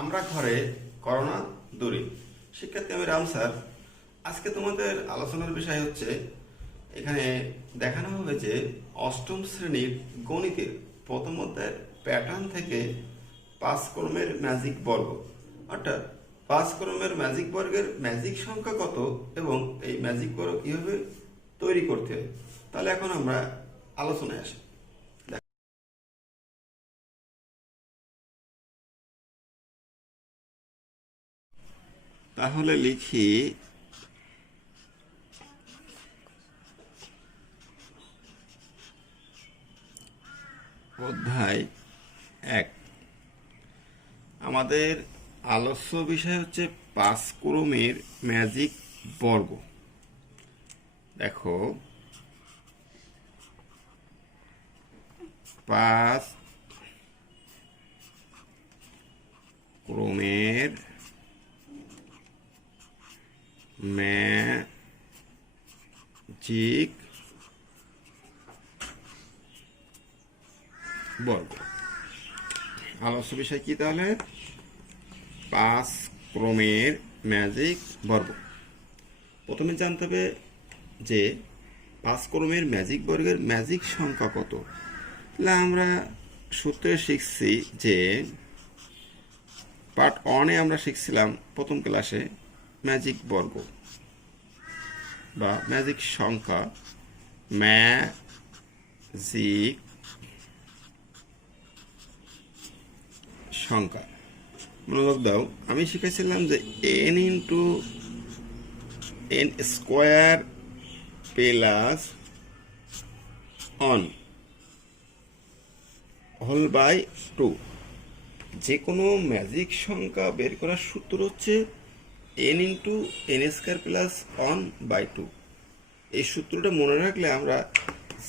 আমরা ঘরে করোনা দূরে। শিক্ষার্থী আমি রাম স্যার। আজকে তোমাদের আলোচনার বিষয় হচ্ছে, এখানে দেখানো হবে যে অষ্টম শ্রেণীর গণিতের প্রথম অধ্যায়ের প্যাটার্ন থেকে 5 ক্রমের ম্যাজিক বর্গ, অর্থাৎ 5 ক্রমের ম্যাজিক বর্গের ম্যাজিক সংখ্যা কত এবং এই ম্যাজিক বর্গ কিভাবে তৈরি করতে হয়। তাহলে এখন আমরা আলোচনায় আসি। তাহলে লিখি অধ্যায় 1। আমাদের আলোচ্য বিষয় হচ্ছে 5 ক্রমের ম্যাজিক বর্গ। দেখো, 5 ক্রমের ম্যাজিক বর্গ। আলোচ্য বিষয় কি তাহলে? 5 ক্রমের ম্যাজিক বর্গ। প্রথমে জানতে হবে যে 5 ক্রমের ম্যাজিক বর্গের ম্যাজিক সংখ্যা কত। তাহলে আমরা সূত্রে শিখছি যে পার্ট 1-এ আমরা শিখছিলাম প্রথম ক্লাসে ম্যাজিক বর্গ বা ম্যাজিক সংখ্যা, ম্যাজিক সংখ্যা। মনোযোগ দাও, আমি শিখেছিলাম যে n into n square plus one whole by 2। যে কোনো ম্যাজিক সংখ্যা বের করার সূত্র হচ্ছে n into n square plus one by 2। এই সূত্রটা মনে রাখলে আমরা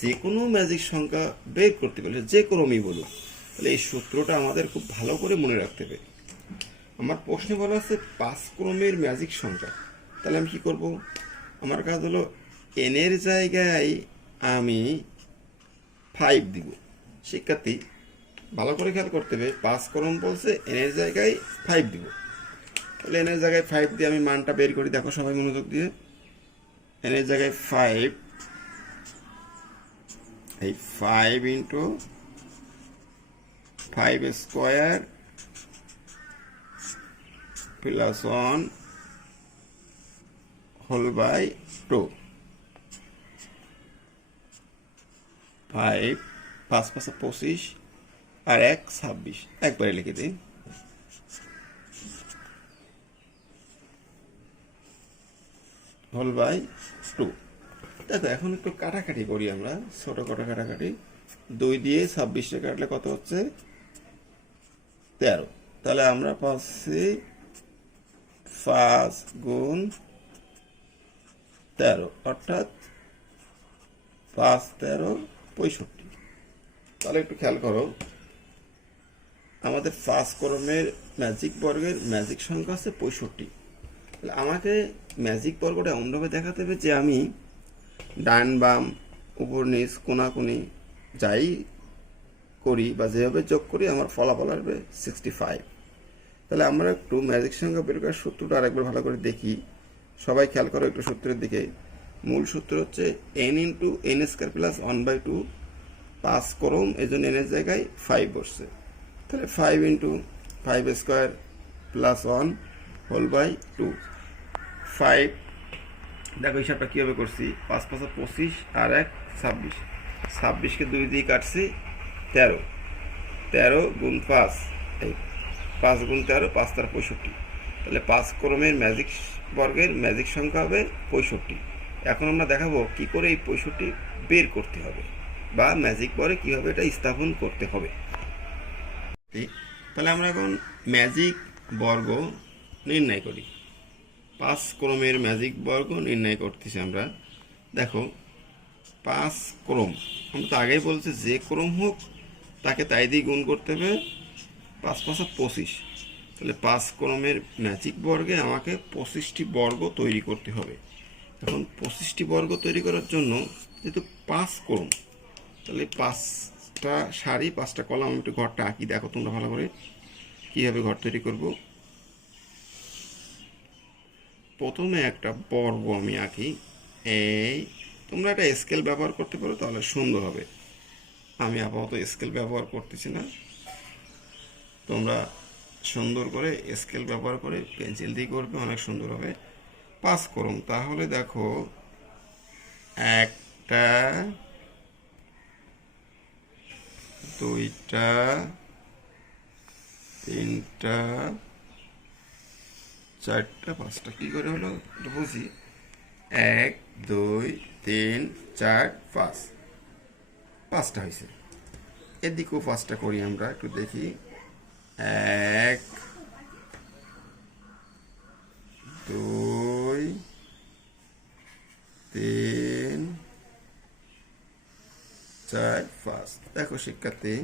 যে কোনো ম্যাজিক সংখ্যা বের করতে পারলে, যে ক্রমই বলুন, তাহলে এই সূত্রটা আমাদের খুব ভালো করে মনে রাখতে হবে। আমার প্রশ্নে বলা আছে 5 ক্রমের ম্যাজিক সংখ্যা। তাহলে আমি কি করব? আমার কাজ হলো n এর জায়গায় আমি 5 দিব। শিক্ষার্থী ভালো করে খেয়াল করতে হবে, 5 ক্রম বলছে n এর জায়গায় 5 দিব। তাহলে n এর জায়গায় 5 দিয়ে আমি মানটা বের করি। দেখো সবাই মনোযোগ দিয়ে, n এর জায়গায় 5, এই 5 into 5 square plus 1 whole by 2। 5 5 5 25 আর 1 26। একবারে লিখে দিই। Whole by 2। দেখো এখন একটু কাটাকাটি করি আমরা, ছোট কাটাকাটি। 2 দিয়ে 26 কাটলে কত হচ্ছে? 13। তাহলে আমরা পাচ্ছি 5 গুণ 13, অর্থাৎ 5 13 65। তাহলে একটু খেয়াল করো, আমাদের 5 ক্রমের ম্যাজিক বর্গের ম্যাজিক সংখ্যা আছে 65। তাহলে আমাকে ম্যাজিক বর্গটা এমনভাবে দেখাতে হবে যে আমি ডান বাম উপর নিচ কোনাকুনি যাই করি বা যেভাবে যোগ করি আমার ফলাফল আসবে 65। তাহলে আমরা একটু ম্যাজিক সংখ্যা বের করার সূত্রটা আরেকবার ভালো করে দেখি। সবাই খেয়াল করো একটু সূত্রের দিকে। মূল সূত্র হচ্ছে n into n square plus 1 by 2। 5 ক্রম, এই জন্য n এর জায়গায় 5 বসছে। তাহলে 5 into 5 square plus 1 whole by 2। 5, দেখো হিসাবটা কীভাবে করছি, 5 5 25 আর 1 26। 26কে 2 দিয়ে কাটছি 13। 13 গুণ 5, এই 5 গুণ 13, 5 13 65। তাহলে 5 ক্রমের ম্যাজিক বর্গের ম্যাজিক সংখ্যা হবে 65। এখন আমরা দেখাবো কি করে এই 65 বের করতে হবে বা ম্যাজিক বর্গে কীভাবে এটা স্থাপন করতে হবে। তাহলে আমরা এখন ম্যাজিক বর্গ নির্ণয় করি। 5 ক্রমের ম্যাজিক বর্গ নির্ণয় করতেছি আমরা। দেখো 5 ক্রম, আমরা তো আগেই বলছি যে ক্রম হোক তাকে তাই দিয়ে গুণ করতে হবে। 5 5 25। তাহলে 5 ক্রমের ম্যাজিক বর্গে আমাকে 25টি বর্গ তৈরি করতে হবে। এখন 25টি বর্গ তৈরি করার জন্য যেহেতু 5 ক্রম, তাহলে 5টা সারি 5টা কলাম, একটু ঘরটা আঁকি, দেখো তোমরা ভালো করে। কীভাবে ঘর তৈরি করব, প্রথমে একটা বর্গ আমি আঁকি। এই তোমরা একটা স্কেল ব্যবহার করতে পারো, তাহলে সুন্দর হবে। আমি আপাতত স্কেল ব্যবহার করতেছি না, তোমরা সুন্দর করে স্কেল ব্যবহার করে পেন্সিল দিয়ে করবে, অনেক সুন্দর হবে। পাস করুন, তাহলে দেখো একটা, দুইটা, তিনটা, চারটা, পাঁচটা। কী করে হলো এটা বুঝি। 1 2 3 4 5, পাঁচটা হয়েছে। এদিকেও পাঁচটা করি আমরা, একটু দেখি। 1 2 3 4 5। দেখো শিক্ষার্থী,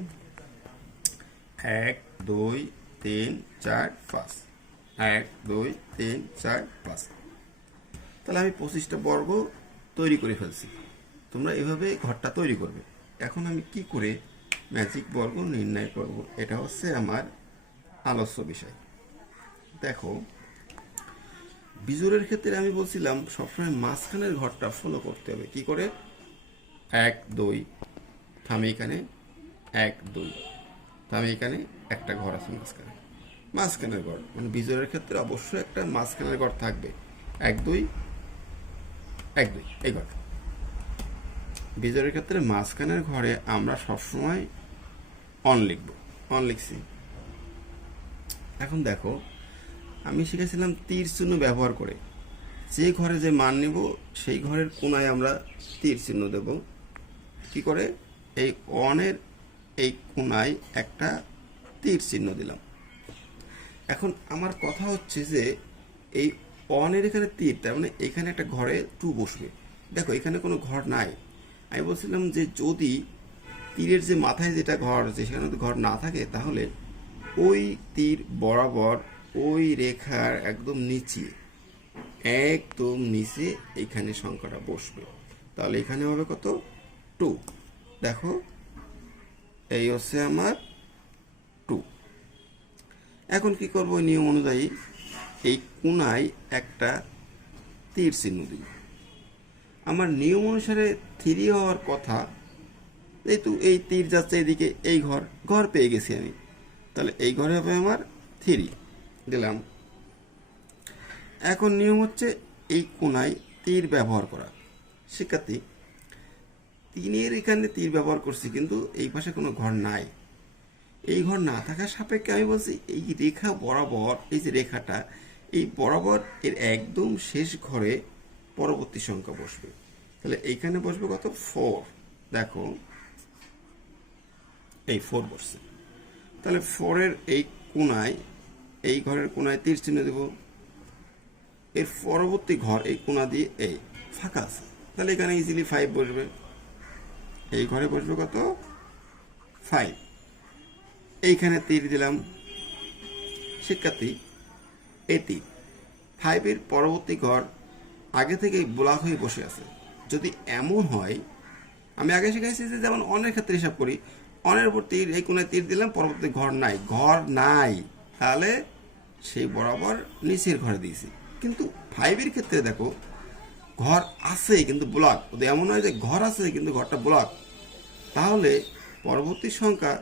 1 2 3 4 5, 1 2 3 4 5। তাহলে আমি 25টা বর্গ তৈরি করে ফেলছি। তোমরা এভাবে ঘরটা তৈরি করবে। এখন আমি কি করে ম্যাজিক বর্গ নির্ণয় করব, এটা হচ্ছে আমার আলোচ্য বিষয়। দেখো, বিজোড়ের ক্ষেত্রে আমি বলছিলাম সবসময় মাঝখানের ঘরটা ফলো করতে হবে। কি করে? 1 2, থামি এখানে, 1 2, থামি এখানে, একটা ঘর আছে মাঝখানে। মাঝখানের ঘর মানে বিজোড়ের ক্ষেত্রে অবশ্যই একটা মাঝখানের ঘর থাকবে। 1 2 1 2, এই ঘর। বিজোড়ের ক্ষেত্রে মাঝখানের ঘরে আমরা সবসময় অন লিখব। অন লিখছি। এখন দেখো, আমি শিখেছিলাম তীর চিহ্ন ব্যবহার করে যে ঘরে যে মান নিব সেই ঘরের কোনায় আমরা তীর চিহ্ন দেব। কি করে? এই অনের এই কোনায় একটা তীর চিহ্ন দিলাম। এখন আমার কথা হচ্ছে যে এই অনের এখানে তীর, তার মানে এখানে একটা ঘরে 2 বসবে। দেখো এখানে কোনো ঘর নাই। আমি বলছিলাম যে যদি তীরের যে মাথায় যেটা ঘর আছে সেখানে তো ঘর না থাকে, তাহলে ওই তীর বরাবর ওই রেখার একদম নিচে, একদম নিচে এখানে সংখ্যাটা বসবে। তাহলে এখানে হবে কত? 2। দেখো এই হচ্ছে আমার 2। এখন কি করব? নিয়ম অনুযায়ী এই কোনায় একটা তীর চিহ্ন দিব। আমার নিয়ম অনুসারে 3 হওয়ার কথা, যেহেতু এই তীর যাচ্ছে এদিকে, এই ঘর পেয়ে গেছি আমি, তাহলে এই ঘরে হবে আমার 3 দিলাম। এখন নিয়ম হচ্ছে এই কোনায় তীর ব্যবহার করা। শিক্ষার্থী, 3-এর এখানে তীর ব্যবহার করছি, কিন্তু এই পাশে কোনো ঘর নাই। এই ঘর না থাকার সাপেক্ষে আমি বলছি এই রেখা বরাবর, এই যে রেখাটা, এই বরাবর এর একদম শেষ ঘরে পরবর্তী সংখ্যা বসবে। তাহলে এইখানে বসবে কত? 4। দেখো এই 4 বসছে। তাহলে 4-এর এই কোনায়, এই ঘরের কোনায় তীর চিহ্ন দেব। এর পরবর্তী ঘর এই কোনা দিয়ে এই ফাঁকা আছে, তাহলে এখানে ইজিলি 5 বসবে। এই ঘরে বসবে কত? 5। এইখানে তীর দিলাম। শিক্ষার্থী, এই তীর 5-এর পরবর্তী ঘর আগে থেকেই ব্লক হয়ে বসে আছে। যদি এমন হয়, আমি আগে শিখাইছি যে যেমন অনের ক্ষেত্রে হিসাব করি, অনের উপর তীর, এই কোনায় তীর দিলাম, পরবর্তী ঘর নাই, তাহলে সেই বরাবর নিচের ঘরে দিয়েছি। কিন্তু 5-এর ক্ষেত্রে দেখো ঘর আছে কিন্তু ব্লক। যদি এমন হয় যে ঘর আছে কিন্তু ঘরটা ব্লক, তাহলে পরবর্তী সংখ্যা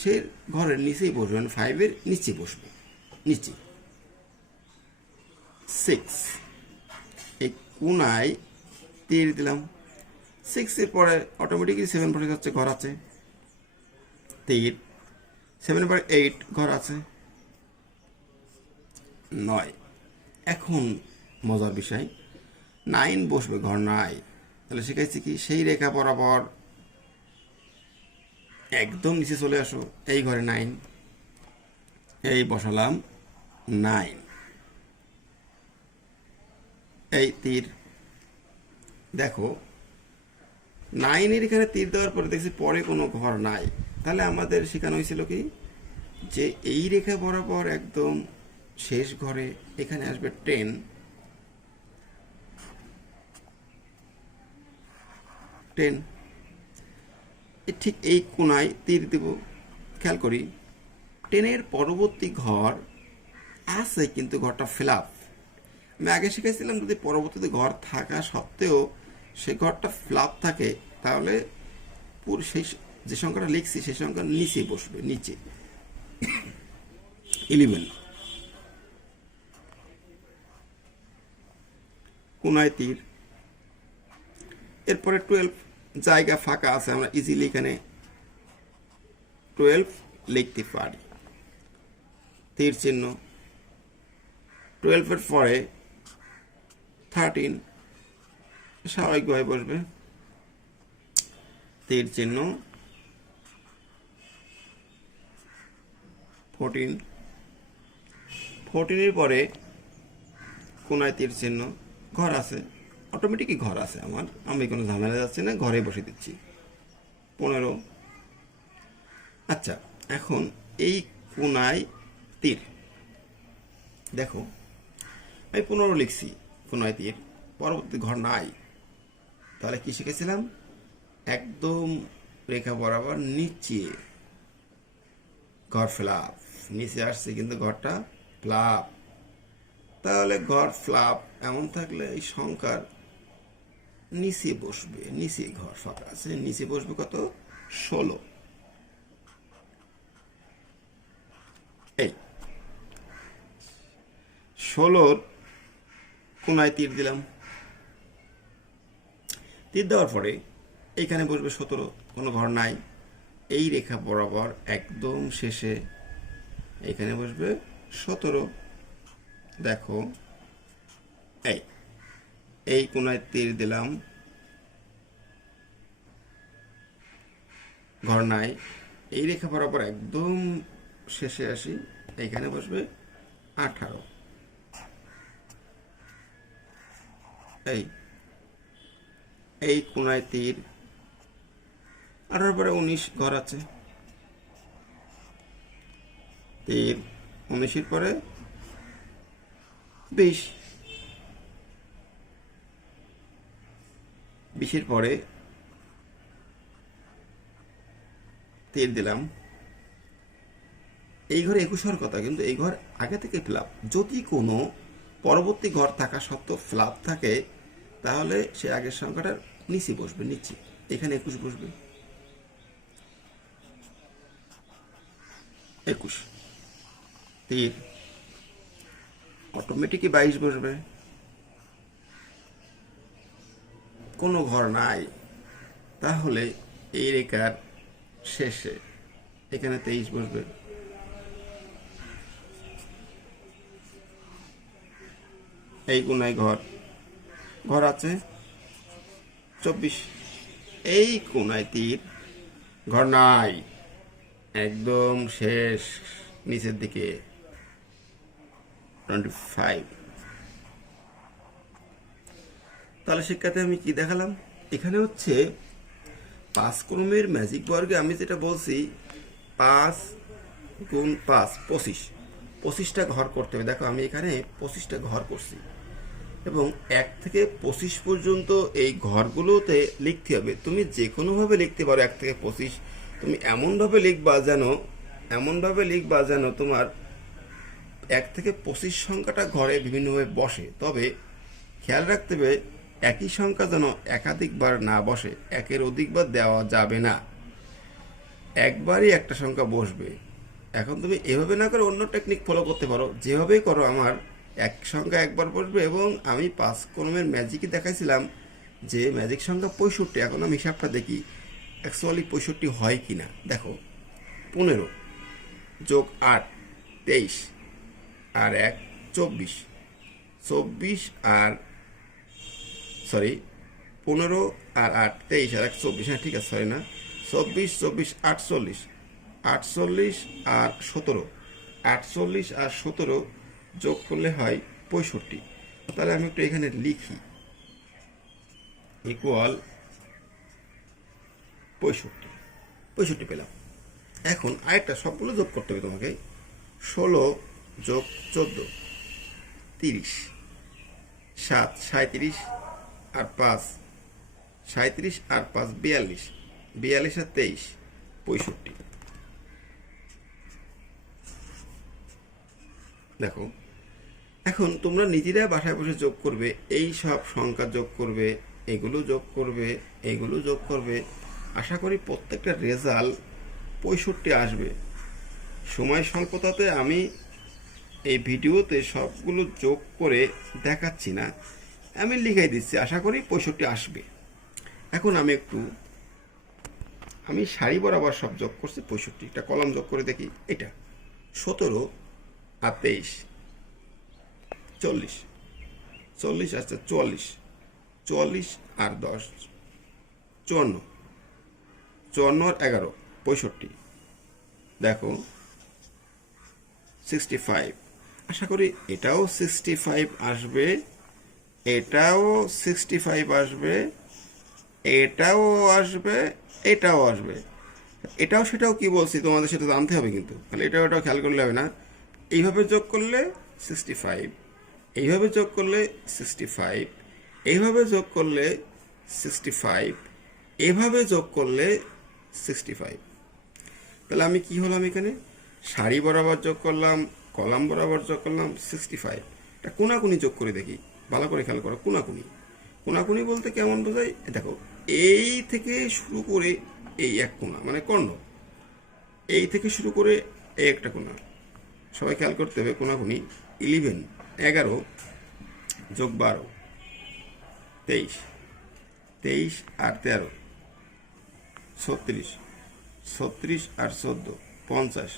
সে ঘরের নিচেই বসবে, মানে 5-এর নিচে বসবে, নিচে। 6, এই কোনায় তীর দিলাম। 6-এর পরে অটোমেটিকলি 7 বসে যাচ্ছে, ঘর আছে, তীর। 7-এর পরে 8, ঘর আছে, 9। এখন মজার বিষয়, 9 বসবে, ঘর নাই। তাহলে শিখাইছি কি? সেই রেখা বরাবর একদম নিচে চলে আসো, এই ঘরে 9, এই বসালাম 9। এই তীর, দেখো 9-এর এখানে তীর দেওয়ার পরে দেখছি পরে কোনো ঘর নাই। তাহলে আমাদের শেখানো হয়েছিল কি যে এই রেখা বরাবর একদম শেষ ঘরে এখানে আসবে 10। ঠিক এই কোনায় তীর দেব। খেয়াল করি 10-এর পরবর্তী ঘর আছে কিন্তু ঘরটা ফ্ল্যাপ। আমি আগে শিখেছিলাম যদি পরবর্তীতে ঘর থাকা সত্ত্বেও সে ঘরটা ফ্ল্যাপ থাকে তাহলে পুরো সেই যে সংখ্যাটা লিখছি সেই সংখ্যা নিচে বসবে, নিচে 11। কোনায় তীর, এরপরে 12 জায়গা ফাঁকা আছে, আমরা ইজিলি এখানে 12 লিখতে পারি। তীর চিহ্ন, 12-এর পরে 13 স্বাভাবিকভাবে বসবে, তীর চিহ্ন, 14-এর পরে কোনায় তীর চিহ্ন, ঘর আছে, অটোমেটিকই ঘর আছে আমার, আমি কোনো ঝামেলা যাচ্ছি না, ঘরে বসে দিচ্ছি। 15। আচ্ছা, এখন এই কোনায় তীর, দেখো আমি 15 লিখছি, কোনায় তীর, পরবর্তী ঘর নাই, তাহলে কি শিখেছিলাম? একদম রেখা বরাবর নিচে ঘর ফ্ল্যাপ, নিচে আসছে কিন্তু ঘরটা ফ্ল্যাপ। তাহলে ঘর ফ্ল্যাপ এমন থাকলে এই সংখ্যার নিচে বসবে, নিচে ঘর ফাঁকা আছে, নিচে বসবে কত? 16। এই 16-র কোনায় তীর দিলাম, তীর দেওয়ার পরে এইখানে বসবে 17, কোনো ঘর নাই, এই রেখা বরাবর একদম শেষে এখানে বসবে 17। দেখো এই কোনায় তীর দিলাম, ঘর নাই, এই রেখা বরাবর একদম শেষে আসি, এইখানে বসবে 18। এই কোনায় তীর, 18 পরে 19 ঘর আছে, তীর, 19-এর পরে 20, 20-এর পরে তীর দিলাম, এই ঘরে 21 হওয়ার কথা, কিন্তু এই ঘর আগে থেকে ফ্ল্যাপ। যদি কোনো পরবর্তী ঘর থাকা সত্ত্বেও ফ্ল্যাপ থাকে তাহলে সে আগের সংখ্যাটার নিচে বসবে, নিচে, এখানে 21 বসবে, 21। তীর, অটোমেটিকই 22 বসবে, কোনো ঘর নাই, তাহলে এই রেখার শেষে এখানে 23 বসবে, এই কোনায় ঘর আছে 24, এই কোনায় তীর, ঘর নাই, একদম শেষ নিচের দিকে 25। তাহলে শিক্ষাতে আমি কি দেখালাম? এখানে হচ্ছে 5 ক্রমের ম্যাজিক বর্গে আমি যেটা বলছি 5 গুণ 5 25টা ঘর করতে হবে। দেখো আমি এখানে 25টা ঘর করছি এবং 1 থেকে 25 পর্যন্ত এই ঘরগুলোতে লিখতে হবে। তুমি যে কোনোভাবে লিখতে পারো 1 থেকে 25, তুমি এমনভাবে লিখবা যেন তোমার 1 থেকে 25 সংখ্যাটা ঘরে বিভিন্নভাবে বসে। তবে খেয়াল রাখতে হবে একই সংখ্যা যেন একাধিকবার না বসে, একের অধিকবার দেওয়া যাবে না, একবারই একটা সংখ্যা বসবে। এখন তুমি এভাবে না করে অন্য টেকনিক ফলো করতে পারো, যেভাবেই করো আমার এক সংখ্যা একবার বসবে। এবং আমি 5 ক্রমের ম্যাজিকই দেখাইছিলাম যে ম্যাজিক সংখ্যা 65। এখন আমি হিসাবটা দেখি অ্যাকচুয়ালি 65 হয় কি না। দেখো 15 যোগ 8 23 আর 1 24, 24 আর 15 আর 8 23 আর 1 24, হ্যাঁ ঠিক আছে, সরি না, 24 24 48 48 আর 17, 48 আর 17 যোগ করলে হয় 65। তাহলে আমি একটু এখানে লিখি ইকুয়াল 65 পেলাম। এখন আরেকটা সবগুলো যোগ করতে হবে তোমাকে, 16 যোগ 14 30, 7 37 আর 5 37 আর 5 42, 42 আর 23 65। দেখো, এখন তোমরা নিজেরা বাসায় বসে যোগ করবে, এই সব সংখ্যা যোগ করবে, এগুলো যোগ করবে, এগুলো যোগ করবে। আশা করি প্রত্যেকটা রেজাল্ট 65 আসবে। সময় স্বল্পতাতে আমি এই ভিডিওতে সবগুলো যোগ করে দেখাচ্ছি না, আমি লিখাই দিচ্ছি, আশা করি 65 আসবে। এখন আমি সারি বরাবর সব যোগ করছি 65, একটা কলম যোগ করে দেখি। এটা 17 আর 23 40, 40 আচ্ছা 44, 44 আর 10 54, 54 আর 11 65। দেখো 65, আশা করি এটাও 65 আসবে, এটাও 65 আসবে, এটাও আসবে, এটাও আসবে। এটাও সেটাও কি বলছি তোমাদের সেটা জানতে হবে, কিন্তু তাহলে এটাও খেয়াল করলে হবে না। এইভাবে যোগ করলে 65, এইভাবে যোগ করলে 65, এইভাবে যোগ করলে 65, এভাবে যোগ করলে 65। তাহলে আমি কি হলাম, এখানে সারি বরাবর যোগ করলাম, কলাম বরাবর যোগ করলাম 65। এটা কোনাকুনি যোগ করে দেখি, ভালো করে খেয়াল করো। কোনাকুনি, কোনাকুনি বলতে কেমন বোঝায়? দেখো, এই থেকে শুরু করে এই এক কোনা মানে কর্ণ, এই থেকে শুরু করে এই একটা কোনা, সবাই খেয়াল করতে হবে। কোনাকুনি 11, 11 যোগ 12 23, 23 আর 13 36, 36 আর 14 50,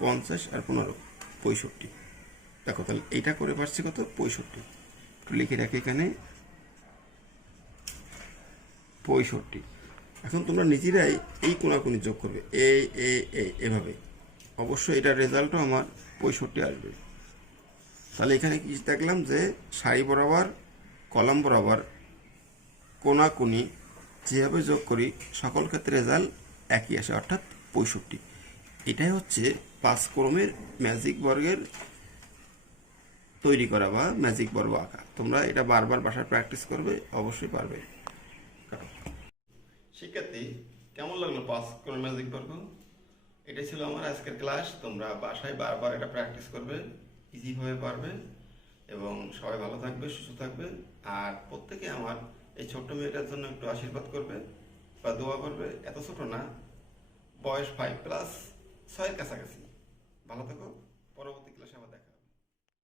50 আর 15 65। দেখো, তাহলে এইটা করে পারছি কত? 65। একটু লিখে রাখি এখানে 65। এখন তোমরা নিজেরাই এই কোনাকুনি যোগ করবে, এভাবে। অবশ্যই এটার রেজাল্টও আমার 65 আসবে। তাহলে এখানে কি দেখলাম যে সারি বরাবর, কলাম বরাবর, কোনাকুনি যেভাবে যোগ করি সকল ক্ষেত্রে রেজাল্ট একই আসে, অর্থাৎ 65। এটাই হচ্ছে 5 ক্রমের ম্যাজিক বর্গের তৈরি করা বা ম্যাজিক বর্গ আঁকা। তোমরা এটা বারবার বাসায় প্র্যাকটিস করবে, অবশ্যই পারবে। শিক্ষার্থী, কেমন লাগলো 5 ক্রমের ম্যাজিক বর্গ? এটা ছিল আমার আজকের ক্লাস। তোমরা বাসায় বারবার এটা প্র্যাকটিস করবে, ইজিভাবে পারবে, এবং সবাই ভালো থাকবে, সুস্থ থাকবে। আর প্রত্যেকে আমার এই ছোট্ট মেয়েটার জন্য একটু আশীর্বাদ করবে বা দোয়া করবে। এত ছোট না, বয়স 5+6 কাছাকাছি। ভালো থাকো।